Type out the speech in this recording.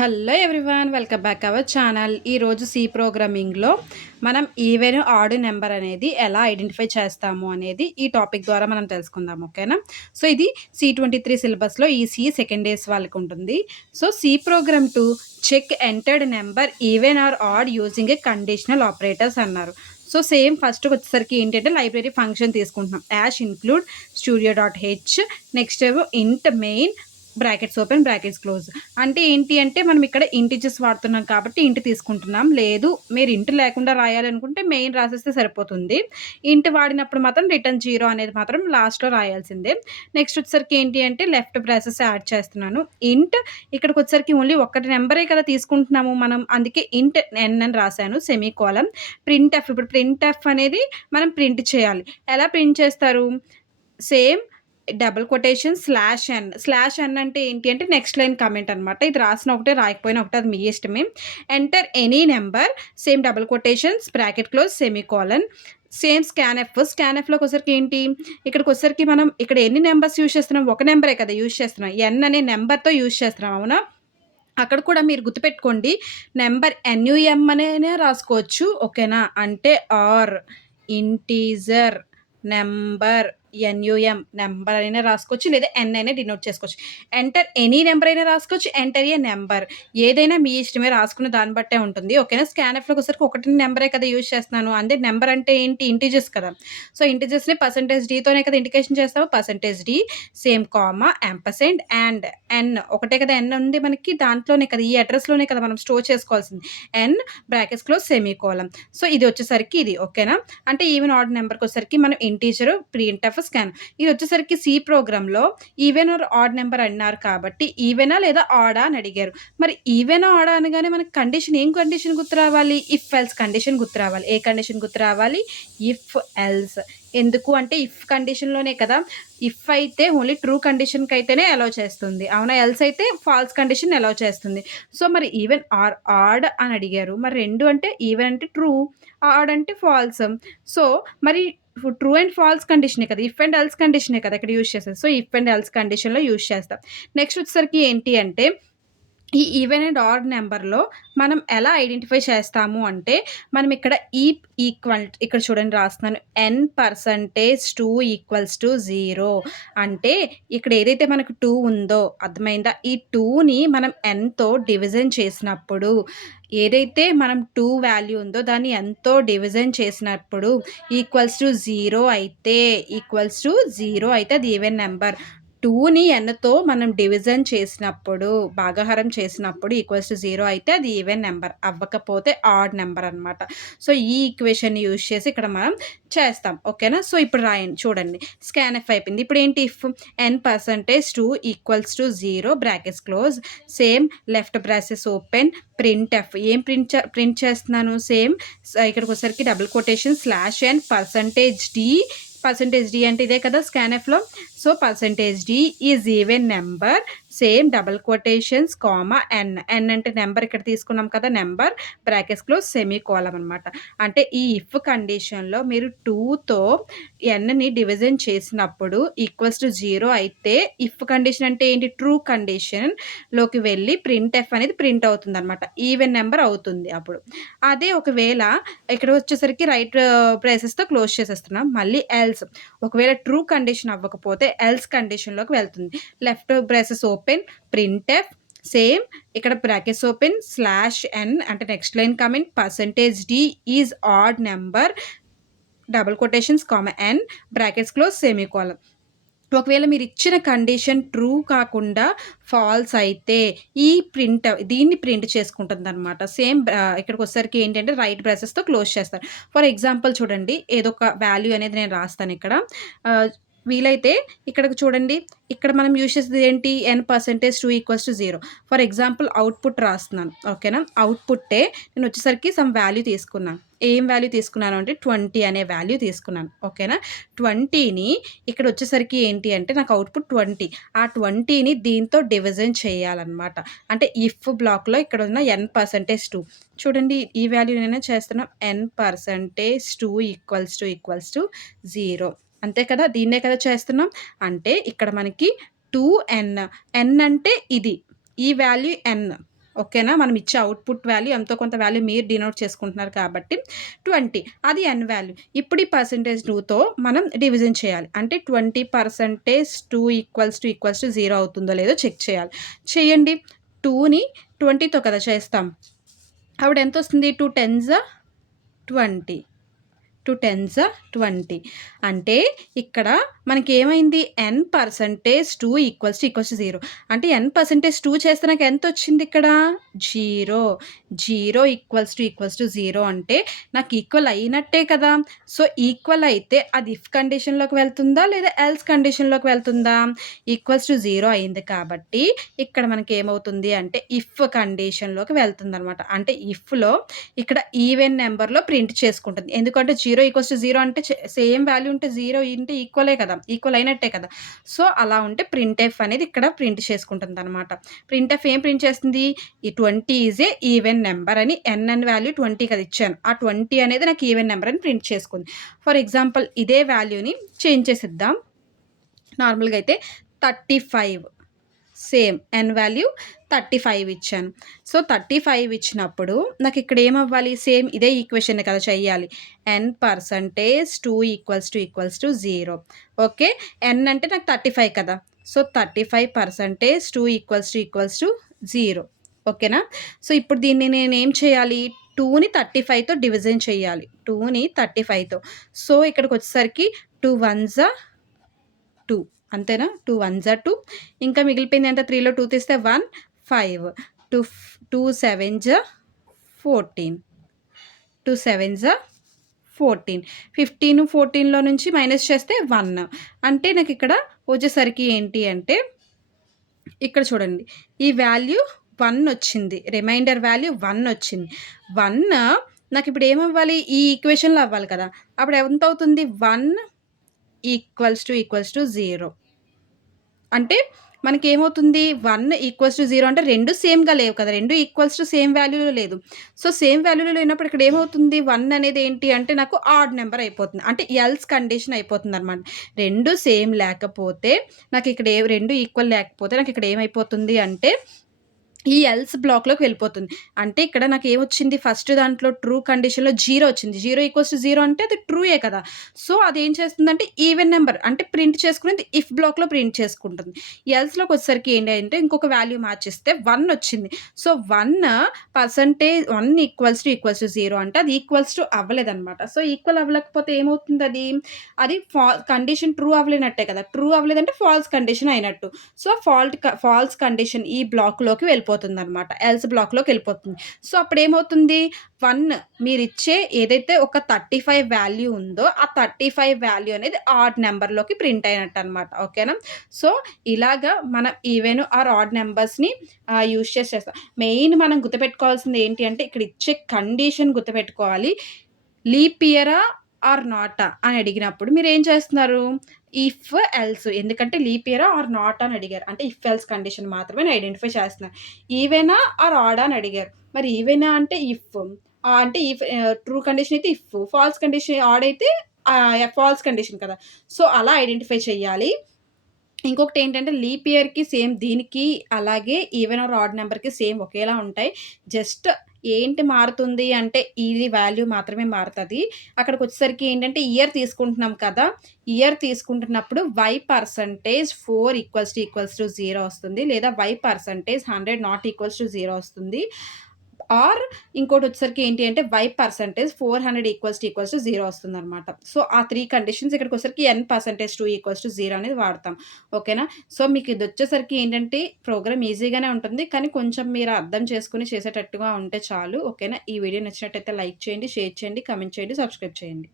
Hello everyone, welcome back our channel. ఈరోజు C ప్రోగ్రామింగ్లో మనం even odd number అనేది ఎలా ఐడెంటిఫై చేస్తాము అనేది ఈ టాపిక్ ద్వారా మనం తెలుసుకుందాం. ఓకేనా? సో ఇది C23 సిలబస్లో ఈ సి సెకండ్ డేస్ వాళ్ళకి ఉంటుంది. So C program to check entered number even or odd using a conditional operators అన్నారు. సో సేమ్ ఫస్ట్కి వచ్చేసరికి ఏంటంటే లైబ్రరీ ఫంక్షన్ తీసుకుంటున్నాం. యాష్ ఇన్క్లూడ్ studio.h, నెక్స్ట్ ఏమో int main brackets open brackets close. అంటే ఏంటి అంటే మనం ఇక్కడ ఇంటిజెస్ వాడుతున్నాం కాబట్టి ఇంటి తీసుకుంటున్నాం. లేదు మీరు ఇంటి లేకుండా రాయాలనుకుంటే మెయిన్ రాసేస్తే సరిపోతుంది. ఇంటి వాడినప్పుడు మాత్రం రిటర్న్ 0 అనేది మాత్రం లాస్ట్లో రాయాల్సిందే. నెక్స్ట్ వచ్చేసరికి ఏంటి అంటే లెఫ్ట్ బ్రాసెస్ యాడ్ చేస్తున్నాను. ఇంట్ ఇక్కడికి వచ్చేసరికి ఓన్లీ ఒక్కటి నెంబరే కదా తీసుకుంటున్నాము మనం, అందుకే ఇంట్ ఎన్ అని రాశాను. సెమీకోలం. ప్రింట్ ఎఫ్, ఇప్పుడు ప్రింట్ ఎఫ్ అనేది మనం ప్రింట్ చేయాలి. ఎలా ప్రింట్ చేస్తారు? Same double quotation slash n అంటే ఏంటి అంటే నెక్స్ట్ లైన్ కామెంట్ అనమాట. ఇది రాసిన ఒకటే రాయకపోయినా ఒకటే, అది మీ ఇష్టమే. Enter any number, same double quotations bracket close semicolon. Same స్కాన్ఎఫ్లోకి వచ్చరికి ఏంటి, ఇక్కడికి వచ్చరికి మనం ఇక్కడ ఎన్ని నెంబర్స్ యూజ్ చేస్తున్నాం? ఒక నెంబరే కదా యూజ్ చేస్తున్నాం. ఎన్ అనే నెంబర్తో యూజ్ చేస్తున్నాం, అవునా? అక్కడ కూడా మీరు గుర్తుపెట్టుకోండి, నెంబర్ NUM అనే రాసుకోవచ్చు. ఓకేనా? అంటే or integer number NUM number అయినా రాసుకోవచ్చు, లేదా ఎన్ అయినా డినోట్ చేసుకోవచ్చు. ఎంటర్ ఎనీ నెంబర్ అయినా రాసుకోవచ్చు, ఎంటర్ ఏ నెంబర్ ఏదైనా మీ ఇష్టమే, రాసుకున్న దాన్ని బట్టే ఉంటుంది. ఓకేనా? స్కాన్ఎఫ్లోకి వచ్చరికి ఒకటి నెంబరే కదా యూజ్ చేస్తున్నాను. అంతే నెంబర్ అంటే ఏంటి? ఇంటిజెస్ కదా. సో ఇంటిజెస్ని %d కదా ఇండికేషన్ చేస్తాము. %d same comma ampersand and n ఒకటే కదా, ఎన్ ఉంది మనకి దాంట్లోనే కదా, ఈ అడ్రస్లోనే కదా మనం స్టోర్ చేసుకోవాల్సింది. ఎన్ బ్రాకెట్స్ క్లోజ్ సెమీకోలం. సో ఇది వచ్చేసరికి ఇది. ఓకేనా? అంటే ఈవెన్ ఆడ్ నెంబర్కి వచ్చేసరికి మనం ఇంటీజర్ ప్రింట్ ఎఫ్ స్కాన్. ఇది వచ్చేసరికి సి ప్రోగ్రాంలో ఈవెన్ ఆర్ ఆడ్ నెంబర్ అన్నారు కాబట్టి ఈవెనా లేదా ఆడా అని అడిగారు. మరి ఈవెనా ఆడా అనగానే మనకి కండిషన్, ఏం కండిషన్ గుర్తు రావాలి? ఇఫ్ ఎల్స్ కండిషన్ గుర్తు రావాలి. ఏ కండిషన్ గుర్తు రావాలి? If else. ఎందుకు అంటే ఇఫ్ కండిషన్లోనే కదా. ఇఫ్ అయితే ఓన్లీ ట్రూ కండిషన్కి అయితేనే అలౌ చేస్తుంది, అవునా? ఎల్స్ అయితే ఫాల్స్ కండిషన్ అలౌ చేస్తుంది. సో మరి ఈవెన్ ఆర్ ఆడ్ అని అడిగారు. మరి రెండు అంటే ఈవెన్ అంటే ట్రూ, ఆడ్ అంటే ఫాల్స్. సో మరి ట్రూ అండ్ ఫాల్స్ కండిషనే కదా, ఇఫ్ అండ్ ఎల్స్ కండిషనే కదా ఇక్కడ యూజ్ చేస్తాం. సో ఇఫ్ అండ్ ఎల్స్ కండిషన్లో యూజ్ చేస్తాం. నెక్స్ట్ వచ్చేసరికి ఏంటి అంటే ఈ ఈవెన్ అండ్ ఆడ్ నెంబర్లో మనం ఎలా ఐడెంటిఫై చేస్తాము అంటే, మనం ఇక్కడ ఈక్వల్ ఇక్కడ చూడండి రాస్తున్నాను, n%2 = 0 అంటే ఇక్కడ ఏదైతే మనకు 2 ఉందో అర్థమైందా? ఈ 2ని మనం nతో డివిజన్ చేసినప్పుడు, ఏదైతే మనం 2 వాల్యూ ఉందో దాన్ని nతో డివిజన్ చేసినప్పుడు =0 అయితే అది ఈవెన్ నెంబర్. 2ని nతో మనం డివిజన్ చేసినప్పుడు, భాగాహారం చేసినప్పుడు =0 అయితే అది ఈవెన్ నెంబర్, అవ్వకపోతే ఆడ్ నెంబర్ అనమాట. సో ఈ ఈక్వేషన్ యూజ్ చేసి ఇక్కడ మనం చేస్తాం. ఓకేనా? సో ఇప్పుడు రాయండి, చూడండి. స్కాన్ఎఫ్ అయిపోయింది. ఇప్పుడు ఏంటి? If n%2 = 0 brackets close, same left braces open printf. ఏం ప్రింట్ చేస్తున్నాను? సేమ్ ఇక్కడికి వచ్చరికి డబుల్ కొటేషన్ /n %d అంటే ఇదే కదా స్కాన్ఎఫ్లో. So %d is even number, same double quotations comma n. N అంటే నెంబర్, ఇక్కడ తీసుకున్నాం కదా నెంబర్, బ్రాకెట్స్ క్లోజ్ సెమీకోలం అనమాట. అంటే ఈ ఇఫ్ కండిషన్లో మీరు 2తో ఎన్ని డివిజన్ చేసినప్పుడు =0 అయితే ఇఫ్ కండిషన్ అంటే ఏంటి? ట్రూ కండిషన్లోకి వెళ్ళి ప్రింట్ ఎఫ్ అనేది ప్రింట్ అవుతుంది అనమాట, ఈవెన్ నెంబర్ అవుతుంది అప్పుడు. అదే ఒకవేళ ఇక్కడ వచ్చేసరికి రైట్ బ్రేసెస్తో క్లోజ్ చేసేస్తున్నాం. మళ్ళీ ఎల్స్, ఒకవేళ ట్రూ కండిషన్ అవ్వకపోతే ఎల్స్ కండిషన్లోకి వెళ్తుంది. Left braces open print F, same ఇక్కడ బ్రాకెట్స్ ఓపెన్ /n అంటే next line comment %d is odd number double quotations comma n brackets close semicolon. ఒకవేళ మీరు ఇచ్చిన కండిషన్ ట్రూ కాకుండా ఫాల్స్ అయితే దీన్ని ప్రింట్ చేసుకుంటుందన్నమాట. సేమ్ ఇక్కడికి వచ్చేసరికి ఏంటంటే రైట్ బ్రాసెస్తో క్లోజ్ చేస్తారు. ఫర్ ఎగ్జాంపుల్ చూడండి, ఏదో ఒక వాల్యూ అనేది నేను రాస్తాను ఇక్కడ. వీలైతే ఇక్కడికి చూడండి, ఇక్కడ మనం యూజ్ చేసేది ఏంటి? n%2 = 0. ఫర్ ఎగ్జాంపుల్ అవుట్పుట్ రాస్తున్నాను. ఓకేనా? అవుట్పుట్టే నేను వచ్చేసరికి సమ్ వాల్యూ తీసుకున్నాను. ఏం వాల్యూ తీసుకున్నాను అంటే 20 అనే వాల్యూ తీసుకున్నాను. ఓకేనా? 20ని ఇక్కడ వచ్చేసరికి ఏంటి అంటే నాకు అవుట్పుట్ 20, ఆ 20ని దీంతో డివిజన్ చేయాలన్నమాట. అంటే ఇఫ్ బ్లాక్లో ఇక్కడ ఉన్న n%2 చూడండి, ఈ వాల్యూ నేనే చేస్తున్నాం. n%2 = 0 అంతే కదా, దీన్నే కదా చేస్తున్నాం. అంటే ఇక్కడ మనకి 2n, n అంటే ఇది, ఈ వాల్యూ n. ఓకేనా. మనం ఇచ్చే అవుట్‌పుట్ వాల్యూ ఎంతో కొంత వాల్యూ మీరు డినోట్ చేసుకుంటున్నారు కాబట్టి 20 అది n వాల్యూ. ఇప్పుడు ఈ పర్సెంటేజ్ 2తో మనం డివిజన్ చేయాలి. అంటే 20% 2 = 0 అవుతుందో లేదో చెక్ చేయాలి. చేయండి. 2ని 20తో కదా చేస్తాం. అప్పుడు ఎంతొస్తుంది? 2 10s 20. 2 10s 20. అంటే ఇక్కడ మనకేమైంది? n% 2 = 0. అంటే n% 2 చేస్తే నాకు ఎంతొచ్చింది ఇక్కడ? 0. 0 = 0 అంటే నాకు ఈక్వల్ అయినట్టే కదా! సో, ఈక్వల్ అయితే అది ఇఫ్ కండిషన్‌లోకి వెళ్తుందా? లేదా ఎల్స్ కండిషన్‌లోకి వెళ్తుందా? =0 అయింది కాబట్టి ఇక్కడ మనకేమవుతుంది అంటే ఇఫ్ కండిషన్‌లోకి వెళ్తుందనమాట. అంటే ఇఫ్‌లో ఇక్కడ ఈవెన్ నంబర్‌లో ప్రింట్ చేసుకుంటుంది. ఎందుకంటే 0 = 0 అంటే సేమ్ వాల్యూ ఉంటే 0 ఇంటే ఈక్వలే కదా! ఈక్వల్ అయినట్టే కదా! సో, అలా ఉంటే ప్రింట్‌ఎఫ్ అనేది ఇక్కడ ప్రింట్ చేసుకుంటుందనమాట. ప్రింట్‌ఎఫ్ ఏం ప్రింట్ చేస్తుంది? ఈ 20 ఈజ్ ఏ ఈవెన్ నంబర్ అని n వాల్యూ 20 కదా ఇచ్చాను. ఆ 20 అనేది నాకు ఈవెన్ నంబర్ అని ప్రింట్ చేసుకుంది. ఫర్ ఎగ్జాంపుల్ ఇదే వాల్యూని చేంజ్ చేసిద్దాం. నార్మల్‌గా అయితే 35 సేమ్ n వాల్యూ 35 ఇచ్చాను. సో, 35 ఇచ్చినప్పుడు నాకిక్కడ ఏమవ్వాలి? సేమ్ ఇదే ఈక్వేషన్‌ని కదా చెయ్యాలి. n% 2 = 0. ఓకే. n అంటే నాకు 35 కదా! సో, 35% 2 = 0. ఓకేనా? సో, ఇప్పుడు దీన్ని నేనేం చేయాలి? 2ని 35తో డివిజన్ చేయాలి. 2ని 35తో. సో, ఇక్కడికొచ్చేసరికి 2 1s 2 అంతేనా? 2 1s 2 ఇంకా మిగిలిపోయింది ఎంత? 3లో 2 తీస్తే 1 5 2 7s 14 2 7s 14 15 14లో నుంచి మైనస్ చేస్తే 1 అంటే నాకిక్కడ వచ్చేసరికి ఏంటి అంటే ఇక్కడ చూడండి. ఈ వాల్యూ 1 వచ్చింది. రిమైండర్ వాల్యూ 1 వచ్చింది. 1 నాకిప్పుడు ఏమవ్వాలి? ఈ ఈక్వేషన్‌లో అవ్వాలి కదా! అప్పుడు ఎంతవుతుంది? 1 = 0. అంటే మనకేమవుతుంది? 1 = 0 అంటే 2 సేమ్‌గా లేవు కదా! 2 సేమ్ వాల్యూలో లేదు. సో, సేమ్ వాల్యూలో లేనప్పుడు ఇక్కడ ఏమవుతుంది? 1 అనేది ఏంటి అంటే నాకు ఆడ్ నంబర్ అయిపోతుంది. అంటే ఎల్స్ కండిషన్ అయిపోతుందనమాట. 2 సేమ్ లేకపోతే నాకిక్కడ 2 ఈక్వల్ లేకపోతే నాకిక్కడ ఏమైపోతుంది అంటే ఈ ఎల్స్ బ్లాక్‌లోకి వెళ్ళిపోతుంది. అంటే ఇక్కడ నాకేమొచ్చింది? ఫస్ట్ దాంట్లో ట్రూ కండిషన్‌లో 0 వచ్చింది. 0 = 0 అంటే అది ట్రూయే కదా! సో, అదేం చేస్తుందంటే ఈవెన్ నంబర్ అంటే ప్రింట్ చేసుకునేది ఇఫ్ బ్లాక్‌లో ప్రింట్ చేసుకుంటుంది. ఎల్స్‌లోకొచ్చేసరికి ఏంటి అంటే ఇంకొక వాల్యూ మార్చిస్తే 1 వచ్చింది. సో, 1 = 0 అంటే అది ఈక్వల్స్ టు అవ్వలేదనమాట. సో, ఈక్వల్ అవ్వలేకపోతే ఏమవుతుందది? అది కండిషన్ ట్రూ అవ్వలేనట్టే కదా! ట్రూ అవ్వలేదంటే ఫాల్స్ కండిషన్ అయినట్టు. సో, ఫాల్స్ కండిషన్ ఈ బ్లాక్‌లోకి వెళ్ళిపోతుందనమాట. ఎల్స్ బ్లాక్‌లోకెళ్ళిపోతుంది. సో, అప్పుడేమవుతుంది? 1 మీరిచ్చే ఏదైతే ఒక 35 వాల్యూ ఉందో, ఆ 35 వాల్యూ అనేది ఆడ్ నంబర్‌లోకి ప్రింట్ అయినట్టనమాట. ఓకేనా? సో, ఇలాగా మనం ఈవెన్ ఆర్ ఆడ్ నంబర్స్‌ని యూజ్ చేస్తాం. మెయిన్ మనం గుర్తుపెట్టుకోవాల్సింది ఏంటి అంటే, ఇక్కడ ఇచ్చే కండిషన్ గుర్తుపెట్టుకోవాలి. లీప్ ఇయరా ఆర్ నాటా అని అడిగినప్పుడు మీరేం చేస్తున్నారు? ఇఫ్, ఎల్స్ ఎందుకంటే లీప్ ఇయరా ఆర్ నాట్ అని అడిగారు. అంటే ఇఫ్, ఎల్స్ కండిషన్ మాత్రమే ఐడెంటిఫై చేస్తున్నారు. ఈవెనా ఆర్ ఆడా అని అడిగారు. మరి ఈవెనా అంటే ఇఫ్, అంటే ఇఫ్ ట్రూ కండిషన్ అయితే ఇఫ్, ఫాల్స్ కండిషన్ ఆడ్ అయితే ఫాల్స్ కండిషన్ కదా! సో, అలా ఐడెంటిఫై చేయాలి. ఇంకొకటేంటంటే లీప్ ఇయర్‌కి సేమ్ దీనికి అలాగే ఈవెన్ ఆర్ ఆడ్ నంబర్‌కి సేమ్ ఒకేలా ఉంటాయి. జస్ట్ ఏంటి మారుతుంది అంటే ఇది వాల్యూ మాత్రమే మారుతది. అక్కడికొచ్చేసరికి ఏంటంటే ఇయర్ తీసుకుంటున్నాం కదా! ఇయర్ తీసుకుంటున్నప్పుడు y% 4 = 0 వస్తుంది. లేదా y% 100 ≠ 0 వస్తుంది. ఆర్ ఇంకోటొచ్చేసరికి ఏంటి అంటే y% 400 = 0 వస్తుందనమాట. సో, ఆ 3 కండిషన్స్ ఇక్కడికొచ్చేసరికి n% 2 = 0 అనేది వాడతాం. ఓకేనా? సో, మీకు ఇదొచ్చేసరికి ఏంటంటే ప్రోగ్రామ్ ఈజీగానే ఉంటుంది. కానీ కొంచెం మీరు అర్థం చేసుకొని చేసేటట్టుగా ఉంటే చాలు. ఓకేనా? ఈ వీడియో నచ్చినట్టయితే లైక్ చేయండి, షేర్ చేయండి, కామెంట్ చేయండి, సబ్స్క్రైబ్ చేయండి.